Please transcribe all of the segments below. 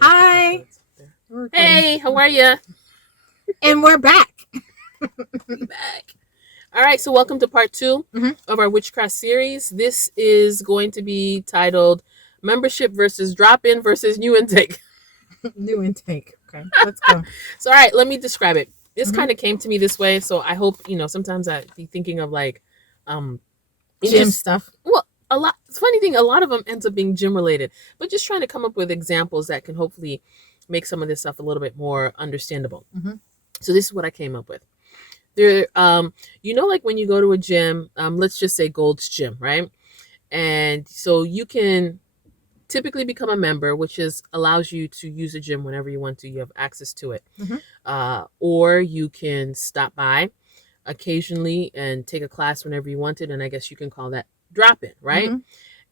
Hi. Hey, how are you? And we're back. We back. All right, so welcome to part 2 Mhm. of our Witchcraft series. This is going to be titled Membership versus Drop-In versus New Intake. New intake. Okay, let's go. So, all right, let me describe it. This Mhm. kind of came to me this way, so I hope, sometimes I be thinking of like, um, Gym just, stuff. well, a lot, funny thing, a lot of them ends up being gym related, but just trying to come up with examples that can hopefully make some of this stuff a little bit more understandable. Mhm. So this is what I came up with. There, like when you go to a gym, let's just say Gold's Gym, right? And so you can typically become a member, which is allows you to use the gym whenever you want to. You have access to it, Mhm. or you can stop by occasionally and take a class whenever you wanted, and I guess you can call that drop in, right? Mhm.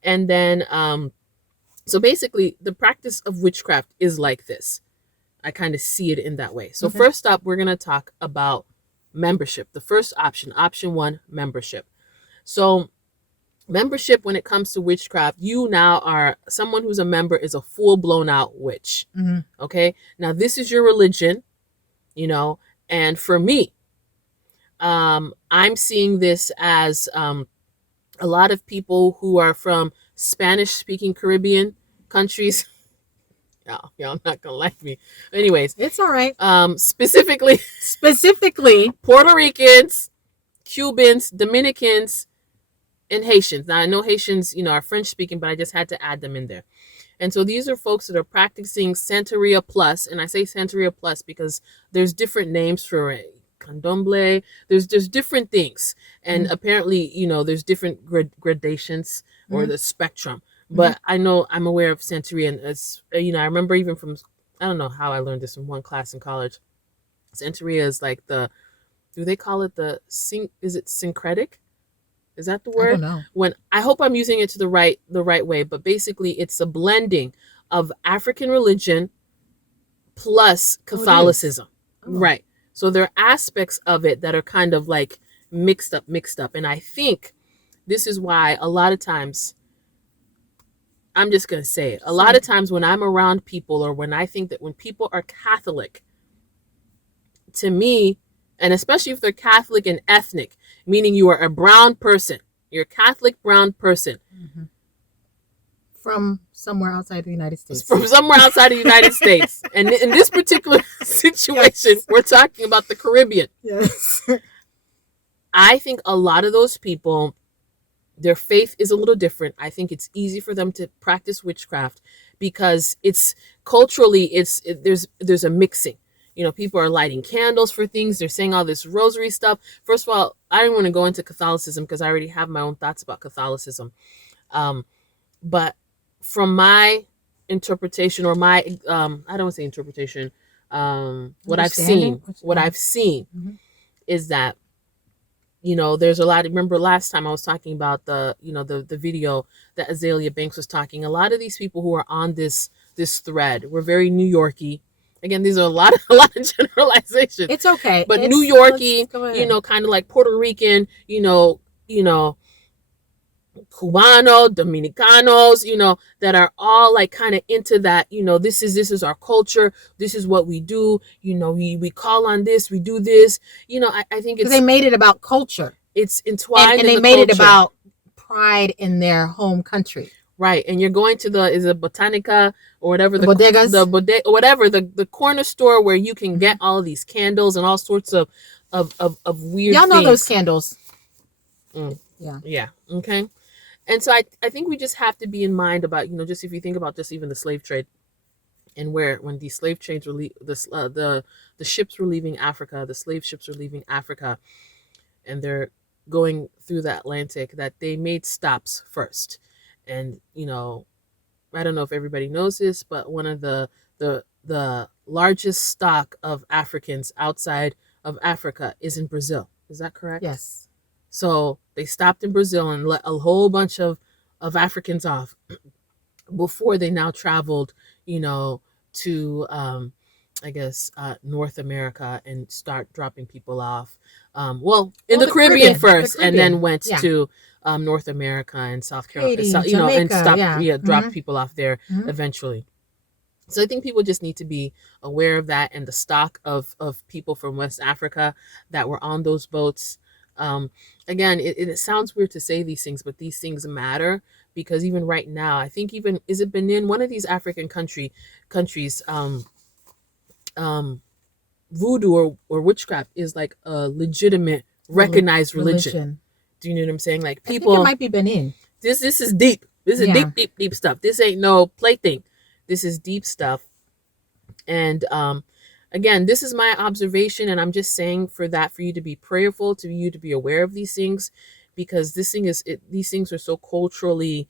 And then, so basically, the practice of witchcraft is like this. I kind of see it in that way. So Okay. first up, we're gonna talk about membership. The first option 1, membership. So membership, when it comes to witchcraft, you now are someone who's a member is a full blown out witch. Mhm. Okay. Now this is your religion, and for me, I'm seeing this as a lot of people who are from Spanish speaking Caribbean countries. Y'all not gonna like me. Anyways, It's all right. specifically Specifically, Puerto Ricans, Cubans, Dominicans, and Haitians. Now I know Haitians, are French speaking, but I just had to add them in there. And so these are folks that are practicing Santeria Plus, and I say Santeria Plus because there's different names for it. Candomblé, there's different things, and apparently, there's different gradations or Mhm. the spectrum. Mhm. But I know I'm aware of Santeria, and it's I remember even from I don't know how I learned this in one class in college. Santeria is like do they call it is it syncretic? Is that the I don't word? know. When I hope I'm using it to the right way, but basically it's a blending of African religion plus Oh, it is. Catholicism. Oh. Right. So there are aspects of it that are kind of like mixed up. And I think this is why a lot of times, I'm just going to say it, a Say lot of it. times when I'm around people, or when I think that when people are Catholic, to me, and especially if they're Catholic and ethnic, meaning you are a brown person, you're a Catholic brown person Mhm. From somewhere outside the United States. from somewhere outside of the United States. And in this particular situation, Yes. we're talking about the Caribbean. Yes. I think a lot of those people, their faith is a little different. I think it's easy for them to practice witchcraft because it's culturally there's a mixing. People are lighting candles for things. They're saying all this rosary stuff. First of all, I don't want to go into Catholicism because I already have my own thoughts about Catholicism. But from my interpretation, or my I don't want to say interpretation, what I've Understanding. seen, what I've seen Mhm. is that there's a lot. Remember last time I was talking about the video that Azalea Banks was talking. A lot of these people who are on this thread were very New Yorky. Again, these are a lot of generalizations, It's okay. but New Let's Yorky, go ahead. kind of like Puerto Rican, Cubano, Dominicanos, that are all like kind of into that, this is our culture, this is what we do, we call on this, we do this. I think Because they made it about culture, it's and entwined in they the made it culture. about pride in their home country. Right. And you're going to is it Botanica or whatever, The bodegas. the bodega, whatever, the corner store where you can get Mhm. all of these candles and all sorts of weird Y'all know those things. candles. Mm. Yeah. Yeah. Okay. And so I think we just have to be in mind about, just if you think about just even the slave trade, and when these slave trades were the ships were leaving Africa, the slave ships were leaving Africa, and they're going through the Atlantic, that they made stops first. And I don't know if everybody knows this, but one of the largest stock of Africans outside of Africa is in Brazil. Is that correct? Yes. So they stopped in Brazil and let a whole bunch of Africans off before they now traveled, to I guess North America, and start dropping people off. Well, in Well, the the Caribbean Caribbean. The first, and then Caribbean. went Yeah. to North America and South Carolina, Haiti, and Jamaica. stopped, Yeah. dropped people off there Mhm. eventually. So I think people just need to be aware of that, and the stock of people from West Africa that were on those boats. Um, Again, it sounds weird to say these things, but these things matter, because even right now, I think, even, is it Benin, one of these African countries, um, voodoo or witchcraft is like a legitimate, recognized religion. Do you know what I'm saying? Like, I think people, it might be Benin. this is deep. This is Yeah. deep stuff. This ain't no plaything. This is deep stuff. And again, this is my observation, and I'm just saying for you to be prayerful, to you to be aware of these things, because these things are so culturally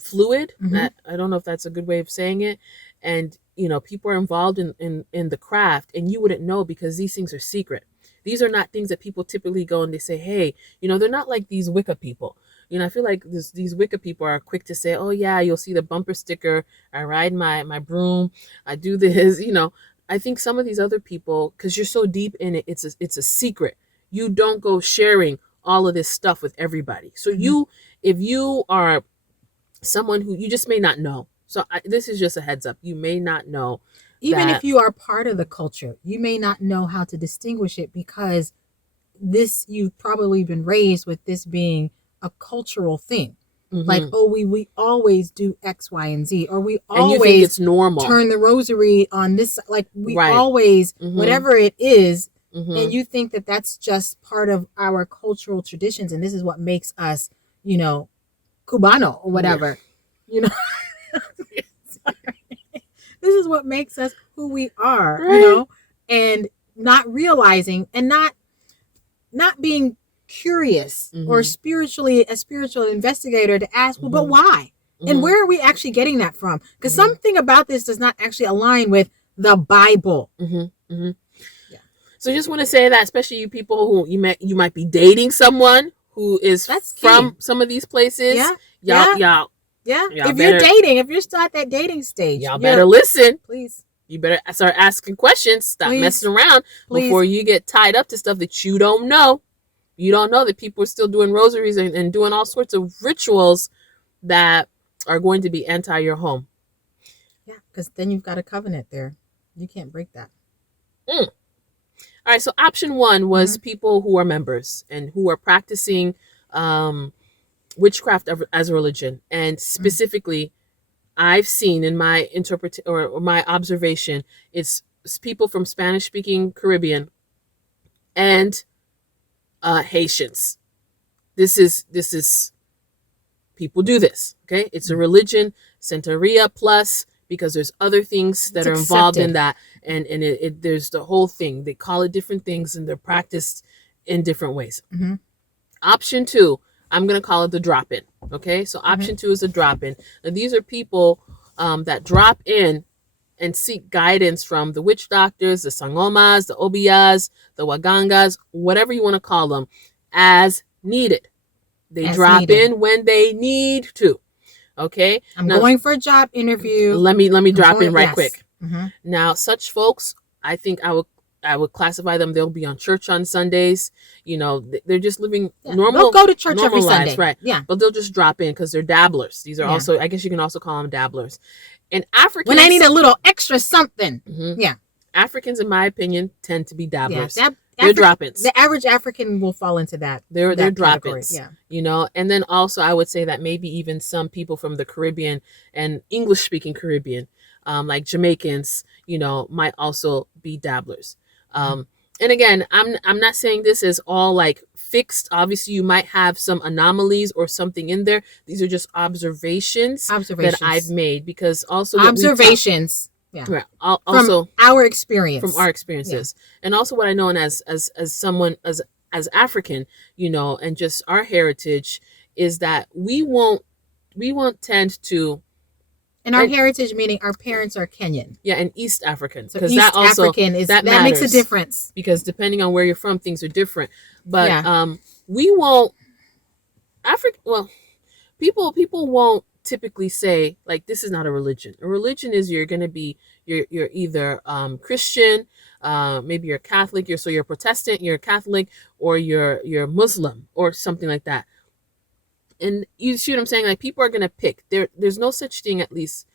fluid. Mhm. That, I don't know if that's a good way of saying it. And people are involved in the craft, and you wouldn't know, because these things are secret. These are not things that people typically go and they say, hey, they're not like these Wicca people. I feel like these Wicca people are quick to say, oh yeah, you'll see the bumper sticker, I ride my broom, I do this. I think some of these other people, because you're so deep in it, it's a secret. You don't go sharing all of this stuff with everybody. So if you are someone who, you just may not know. So this is just a heads up. You may not know. Even if you are part of the culture, you may not know how to distinguish it, because you've probably been raised with this being a cultural thing. Mm-hmm. Like, oh, we always do X, Y, and Z, or we and you think always it's normal. turn the rosary on this, like we Right. always, whatever it is, Mhm. and you think that that's just part of our cultural traditions, and this is what makes us, Cubano or whatever, Sorry. This is what makes us who we are, Right. and not realizing, and not being curious or a spiritual investigator to ask, well, but why? And where are we actually getting that from? Because something about this does not actually align with the Bible. Yeah. So I just want to say that, especially you people who you might be dating someone who is from some of these places. Y'all. If you're dating, if you're still at that dating stage, y'all better listen. Please. You better start asking questions. Stop messing around before you get tied up to stuff that you don't know. You don't know that people are still doing rosaries and doing all sorts of rituals that are going to be anti your home. Yeah, because then you've got a covenant there. You can't break that. All right, so option one was people who are members and who are practicing witchcraft as a religion. And specifically, I've seen in my or my observation, it's people from Spanish-speaking Caribbean and Haitians. This is people do this. Okay, it's a religion, Santeria plus, because there's other things that are involved in that, and there's the whole thing. They call it different things, and they're practiced in different ways. Option two, I'm gonna call it the drop-in. Okay, so option two is a drop-in. Now these are people that drop in and seek guidance from the witch doctors, the sangomas, the obiyas, the wagangas, whatever you want to call them, as needed. They drop in when they need to. Okay, I'm going for a job interview. Let me drop in right quick. Now, such folks, I think I would classify them. They'll be on church on Sundays. They're just living normal. They'll go to church every lives, Sunday, right? Yeah, but they'll just drop in because they're dabblers. These are also, I guess you can also call them dabblers. And Africans, when I need a little extra something, yeah. Africans, in my opinion, tend to be dabblers. Yeah, they're drop-ins. The average African will fall into that. They're drop-ins. Yeah. And then also I would say that maybe even some people from the Caribbean and English-speaking Caribbean, like Jamaicans, might also be dabblers. And again, I'm not saying this is all like fixed. Obviously, you might have some anomalies or something in there. These are just observations that I've made, because also observations. Yeah. Right. Also from our experience. From our experiences. Yeah. And also what I know, and as someone as African, and just our heritage, is that we won't tend to. And our heritage, meaning our parents are Kenyan. Yeah, and East African. Because so that also African is, that makes a difference. Because depending on where you're from, things are different. But we won't people won't typically say, like, this is not a religion. A religion is you're either Christian, maybe you're Catholic, you're Protestant, you're Catholic, or you're Muslim or something like that. And you see what I'm saying? Like, people are gonna pick. There's no such thing, at least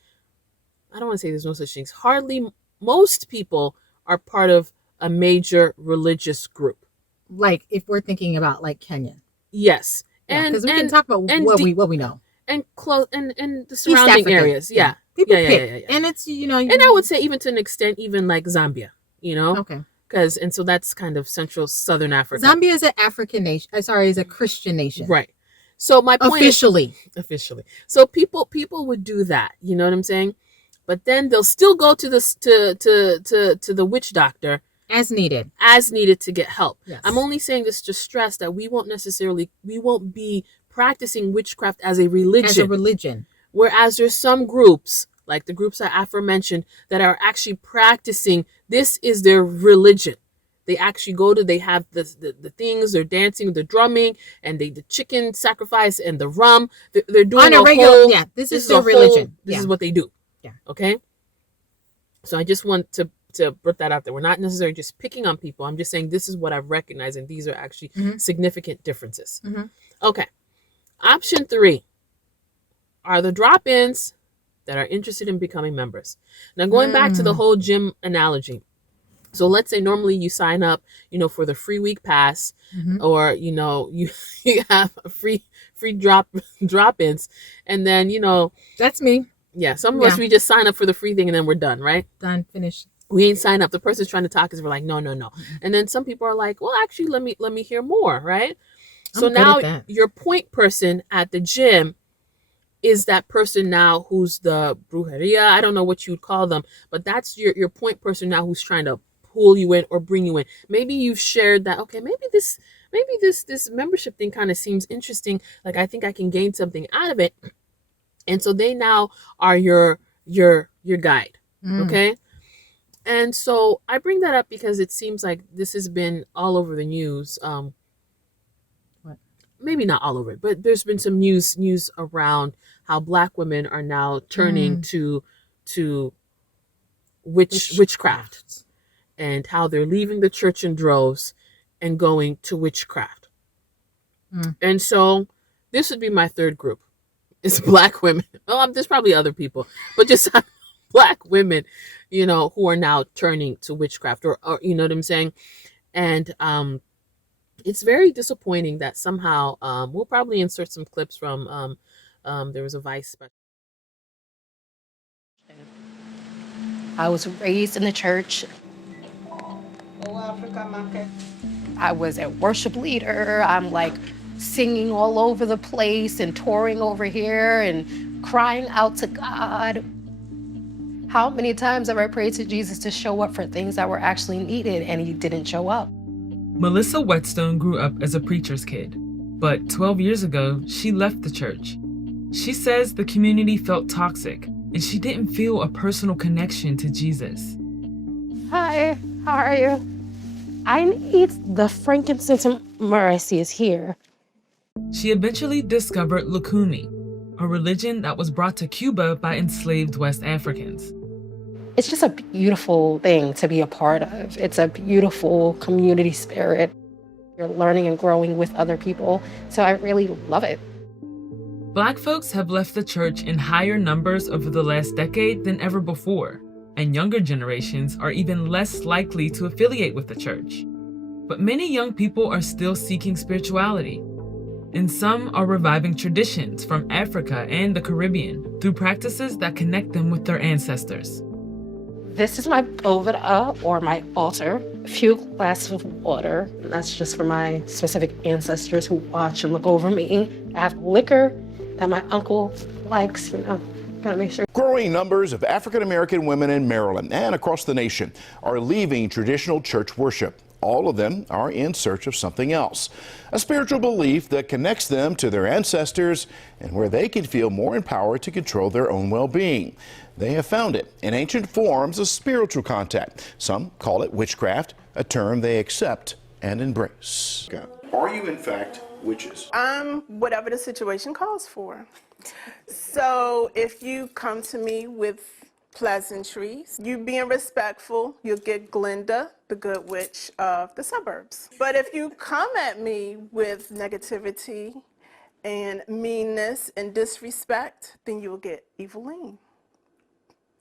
I don't want to say there's no such things. Hardly most people are part of a major religious group. Like if we're thinking about like Kenya. Yes. Yeah, And because we can talk about what we know. And close and the East surrounding Africa. areas. Yeah. People yeah, pick. yeah, yeah. And it's, And I would say even to an extent, even like Zambia, Okay. And so that's kind of central southern Africa. Zambia is an African nation. Sorry, is a Christian nation. Right. So my point officially. So people would do that, you know what I'm saying? But then they'll still go to this to the witch doctor as needed to get help. Yes. I'm only saying this to stress that we won't be practicing witchcraft as a religion. Whereas there's some groups, like the groups I aforementioned, that are actually practicing, this is their religion. They actually they have the things, they're dancing, the drumming, and the chicken sacrifice and the rum. They're doing on a regular, this is their religion. This is what they do. Yeah. Okay? So I just want to put that out there. We're not necessarily just picking on people. I'm just saying this is what I've recognized, and these are actually significant differences. Okay. Option 3 are the drop-ins that are interested in becoming members. Now, going back to the whole gym analogy. So let's say normally you sign up, for the free week pass, or, you have a free drop-ins, and then, that's me. Yeah, some of us, we just sign up for the free thing and then we're done, right? Done, finished. We ain't signed up. The person's trying to talk us. We're like, no. And then some people are like, well, actually, let me hear more, right? So now your point person at the gym is that person now who's the brujeria. I don't know what you would call them, but that's your point person now who's trying to pull you in or bring you in. Maybe you've shared that, okay, maybe this membership thing kind of seems interesting. Like, I think I can gain something out of it. And so they now are your guide. Okay. And so I bring that up because it seems like this has been all over the news. Maybe not all over it, but there's been some news around how Black women are now turning to witchcraft, and how they're leaving the church in droves and going to witchcraft. And so this would be my third group. It's Black women. Oh, there's probably other people, but just Black women, who are now turning to witchcraft, or you know what I'm saying? And it's very disappointing that somehow we'll probably insert some clips from there was a Vice special. I was raised in the church. I was a worship leader. I'm like singing all over the place and touring over here and crying out to God. How many times have I prayed to Jesus to show up for things that were actually needed, and he didn't show up? Melissa Whetstone grew up as a preacher's kid, but 12 years ago, she left the church. She says the community felt toxic, and she didn't feel a personal connection to Jesus. Hi, how are you? I need the frankincense and myrrh. I see is here. She eventually discovered Lukumi, a religion that was brought to Cuba by enslaved West Africans. It's just a beautiful thing to be a part of. It's a beautiful community spirit. You're learning and growing with other people, so I really love it. Black folks have left the church in higher numbers over the last decade than ever before, and younger generations are even less likely to affiliate with the church. But many young people are still seeking spirituality, and some are reviving traditions from Africa and the Caribbean through practices that connect them with their ancestors. This is my boveda, or my altar. A few glasses of water. And that's just for my specific ancestors who watch and look over me. I have liquor that my uncle likes, gotta make sure. Growing numbers of African American women in Maryland and across the nation are leaving traditional church worship. All of them are in search of something else, a spiritual belief that connects them to their ancestors and where they can feel more empowered to control their own well-being. They have found it in ancient forms of spiritual contact. Some call it witchcraft, a term they accept and embrace. Are you in fact witches? Whatever the situation calls for. So if you come to me with pleasantries, you being respectful, you'll get Glinda, the good witch of the suburbs. But if you come at me with negativity and meanness and disrespect, then you'll get Eveline.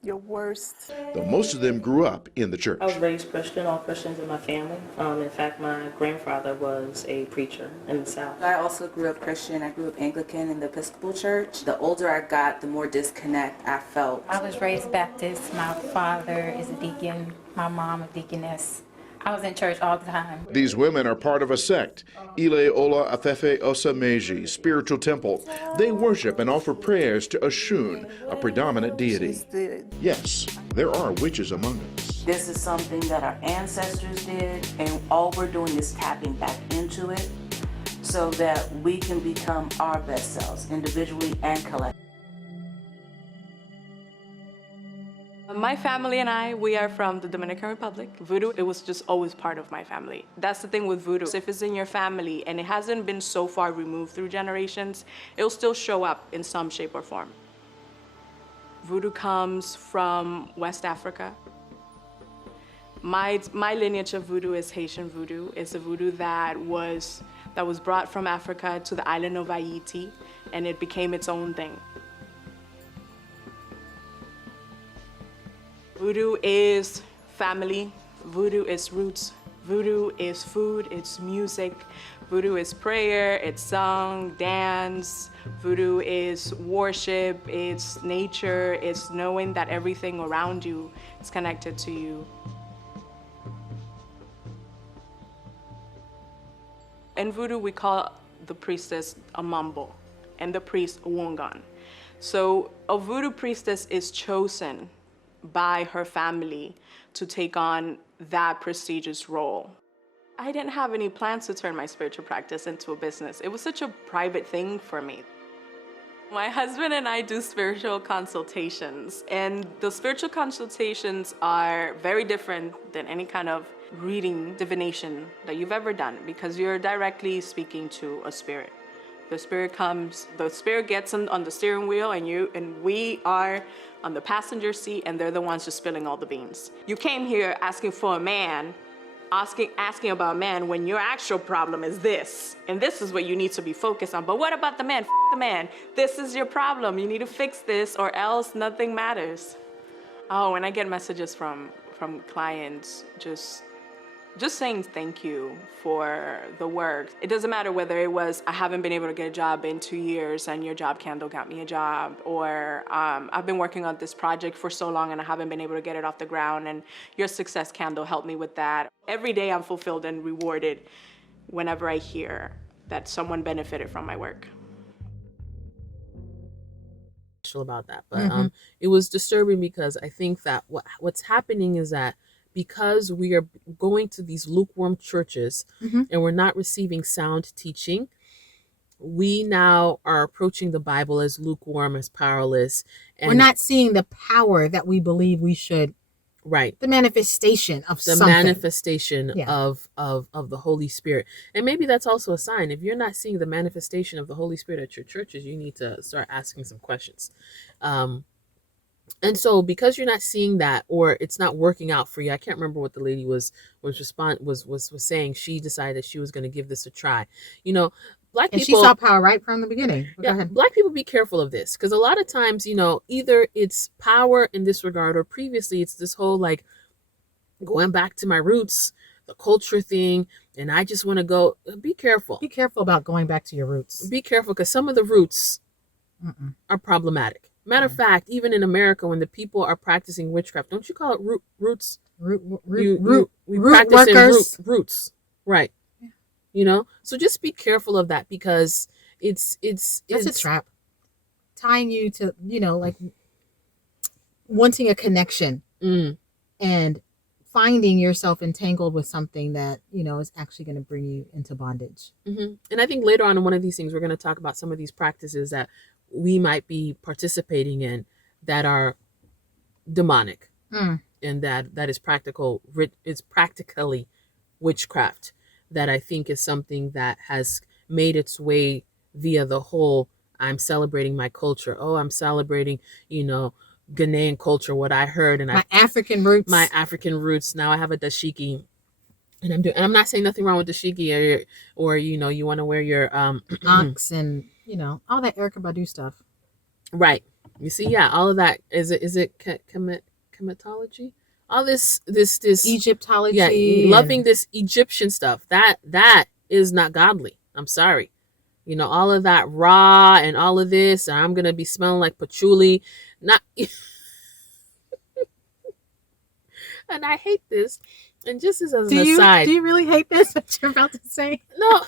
Your worst. Though most of them grew up in the church. I was raised Christian, all Christians in my family. In fact, my grandfather was a preacher in the South. I also grew up Christian. I grew up Anglican in the Episcopal Church. The older I got, the more disconnect I felt. I was raised Baptist. My father is a deacon, my mom a deaconess. I was in church all the time. These women are part of a sect, Ile Ola Afefe Osa Meji, spiritual temple. They worship and offer prayers to Oshun, a predominant deity. Yes, there are witches among us. This is something that our ancestors did, and all we're doing is tapping back into it so that we can become our best selves, individually and collectively. My family and I, we are from the Dominican Republic. Voodoo, it was just always part of my family. That's the thing with voodoo. If it's in your family and it hasn't been so far removed through generations, it'll still show up in some shape or form. Voodoo comes from West Africa. My lineage of voodoo is Haitian voodoo. It's a voodoo that was brought from Africa to the island of Haiti, and it became its own thing. Voodoo is family, voodoo is roots, voodoo is food, it's music, voodoo is prayer, it's song, dance, voodoo is worship, it's nature, it's knowing that everything around you is connected to you. In voodoo, we call the priestess a mambo and the priest a wongan. So a voodoo priestess is chosen by her family to take on that prestigious role. I didn't have any plans to turn my spiritual practice into a business. It was such a private thing for me. My husband and I do spiritual consultations, and the spiritual consultations are very different than any kind of reading, divination that you've ever done, because you're directly speaking to a spirit. The spirit comes, the spirit gets on the steering wheel, and we are on the passenger seat, and they're the ones just spilling all the beans. You came here asking for a man, asking about a man, when your actual problem is this, and this is what you need to be focused on. But what about the man? F the man. This is your problem. You need to fix this, or else nothing matters. Oh, and I get messages from clients just saying thank you for the work. It doesn't matter whether it was, I haven't been able to get a job in 2 years and your job candle got me a job, or I've been working on this project for so long and I haven't been able to get it off the ground, and your success candle helped me with that. Every day I'm fulfilled and rewarded whenever I hear that someone benefited from my work. About that, but it was disturbing because I think that what's happening is that because we are going to these lukewarm churches and we're not receiving sound teaching, we now are approaching the Bible as lukewarm, as powerless. And we're not seeing the power that we believe we should. Right. The manifestation of the something. manifestation of the Holy Spirit. And maybe that's also a sign. If you're not seeing the manifestation of the Holy Spirit at your churches, you need to start asking some questions. And so because you're not seeing that, or it's not working out for you, I can't remember what the lady was saying. She decided she was going to give this a try. You know, Black people, and she saw power right from the beginning. Yeah, go ahead. Black people, be careful of this, because a lot of times, you know, either it's power in this regard, or previously it's this whole like going back to my roots, the culture thing, and I just want to go. Be careful. Be careful about going back to your roots. Be careful, because some of the roots are problematic. Matter of fact, even in America, when the people are practicing witchcraft, don't you call it roots? We practice roots, right? Yeah. You know, so just be careful of that, because it's a trap, tying you to, you know, like wanting a connection and finding yourself entangled with something that, you know, is actually going to bring you into bondage. And I think later on in one of these things, we're going to talk about some of these practices that we might be participating in that are demonic, and that is it's practically witchcraft, that I think is something that has made its way via the whole, I'm celebrating my culture. Oh, I'm celebrating, you know, Ghanaian culture, what I heard, and my African roots. Now I have a dashiki, and I'm not saying nothing wrong with dashiki, or you know, you want to wear your ox and, you know, all that Erykah Badu stuff. Right. You see, yeah, all of that is it chematology? All this Egyptology. Yeah, loving this Egyptian stuff. That is not godly. I'm sorry. You know, all of that raw and all of this, I'm gonna be smelling like patchouli. Not and I hate this. And just as an aside. Do you really hate this, what you're about to say? No.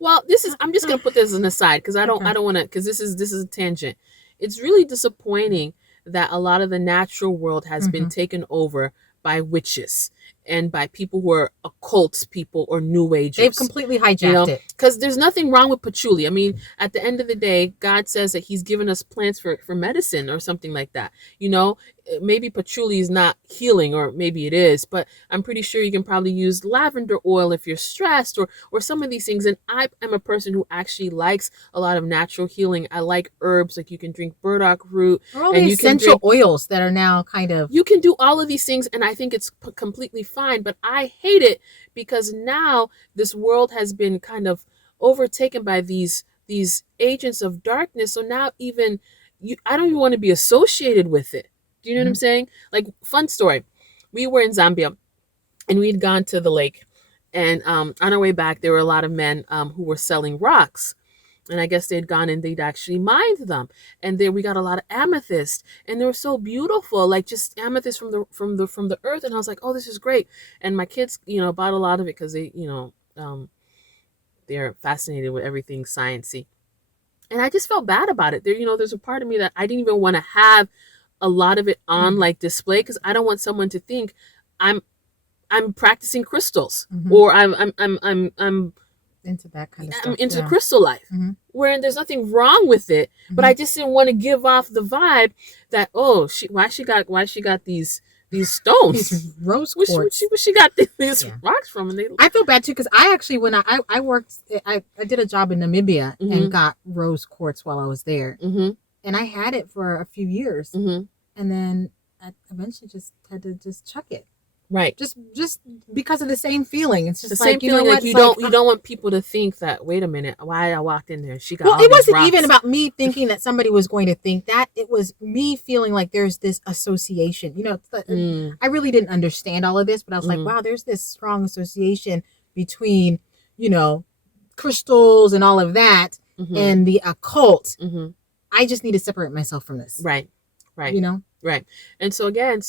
Well, I'm just gonna put this as an aside because I don't wanna, because this is a tangent. It's really disappointing that a lot of the natural world has been taken over by witches and by people who are occult people or new agers. They've completely hijacked it. Because there's nothing wrong with patchouli. I mean, at the end of the day, God says that he's given us plants for medicine or something like that. You know, maybe patchouli is not healing, or maybe it is, but I'm pretty sure you can probably use lavender oil if you're stressed, or some of these things. And I am a person who actually likes a lot of natural healing. I like herbs, like you can drink burdock root. Or all the essential oils that are now kind of... You can do all of these things, and I think it's completely fine, but I hate it because now this world has been kind of overtaken by these agents of darkness. So now even I don't even want to be associated with it. Do you know what I'm saying? Like, fun story. We were in Zambia and we'd gone to the lake, and on our way back, there were a lot of men who were selling rocks. And I guess they'd gone and they'd actually mined them. And there we got a lot of amethyst, and they were so beautiful, like just amethyst from the earth. And I was like, oh, this is great. And my kids, bought a lot of it because they, they're fascinated with everything sciencey. And I just felt bad about it. There's a part of me that I didn't even want to have a lot of it on like display, because I don't want someone to think I'm practicing crystals, or I'm into that kind of stuff. I'm into crystal life, where there's nothing wrong with it, but I just didn't want to give off the vibe that, oh, why she got these stones, these rose quartz. Where she got these rocks from? And I feel bad too, because I actually, when I worked, I did a job in Namibia and got rose quartz while I was there, and I had it for a few years, and then I eventually just had to just chuck it. Right. Just because of the same feeling. It's just the same feeling, like you don't want people to think that, wait a minute, why I walked in there, she got all it wasn't rocks. even about me thinking that somebody was going to think that. It was me feeling like there's this association. I really didn't understand all of this, but I was like, wow, there's this strong association between, crystals and all of that and the occult. I just need to separate myself from this. Right. Right. And so again,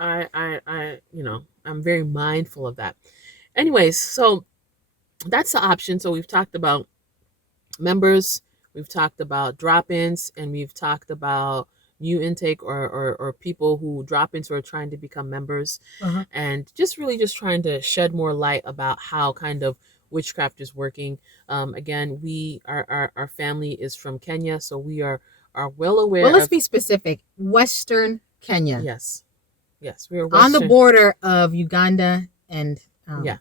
I I'm very mindful of that. Anyways, so that's the option. So we've talked about members, we've talked about drop-ins, and we've talked about new intake or people who drop ins who are trying to become members, and just trying to shed more light about how kind of witchcraft is working. Again, our family is from Kenya, so we are well aware. Well, let's be specific. Western Kenya. Yes, we are on the border of Uganda and Kenya.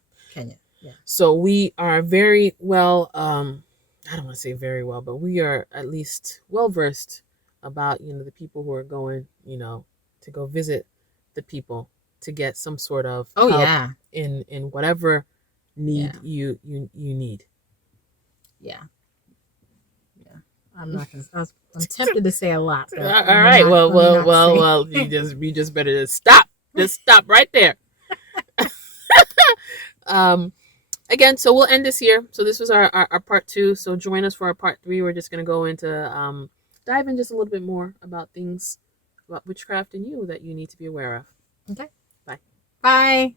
Yeah. So we are very well. I don't want to say very well, but we are at least well versed about the people who are going to go visit the people to get some sort of help in whatever need you need. Yeah. I'm not gonna. I'm tempted to say a lot. All right. Well. You just better just stop. Just stop right there. Again, so we'll end this here. So this was our part 2. So join us for our part 3. We're just gonna go into dive in just a little bit more about things about witchcraft and you that you need to be aware of. Okay. Bye. Bye.